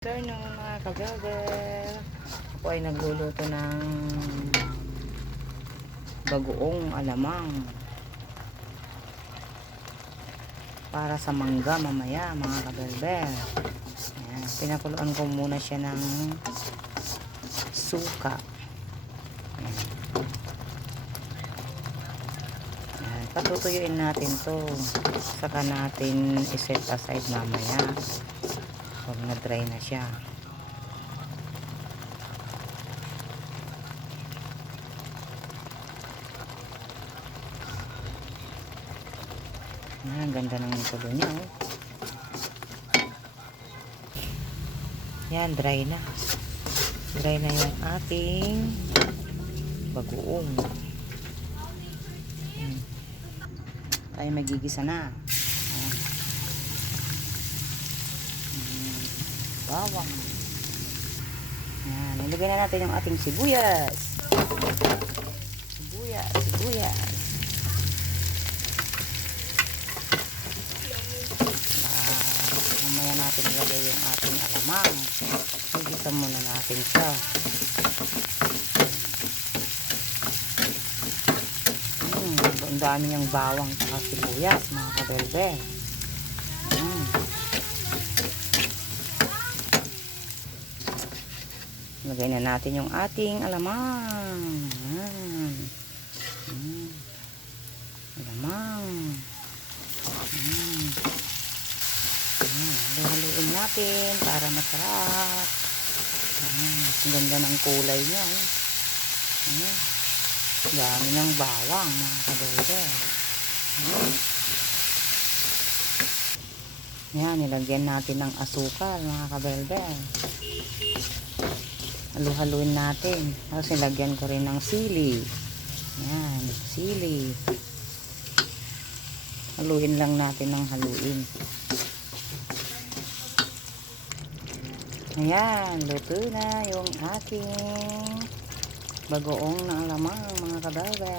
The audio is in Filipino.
Afternoon mga ka-builder. Ako ay nagluluto ng bagoong alamang para sa mangga mamaya mga ka-builder. Ayan, pinakuluan ko muna siya ng suka. Ayan. Ayan, patutuyuin natin to, saka natin iset aside mamaya pag na-dry na siya. Ang ganda ng tulo niya, oh. Yan, dry na. Dry na yung ating bagoong. Tayo magigisa na. Ayan. Bawang. Ayan, nilagay na natin yung ating sibuyas. Sibuyas. Mamaya natin ilagay yung ating alamang. Igisa muna natin siya. Ang dami niyang bawang at sibuyas mga kabelbe. Lagay na natin yung ating alamang. Alamang. Haluin natin para masarap. Ang ganda ng kulay niya. Dami ng bawang mga kabelbe. Yan, nilagyan natin ng asukal mga kabelbe. Halu-haluin natin. Tapos nilagyan ko rin ng sili. Yan, sili. Haluin lang natin ng haluin. Ayan, luto na yung ating bagoong na alamang mga kabelbe.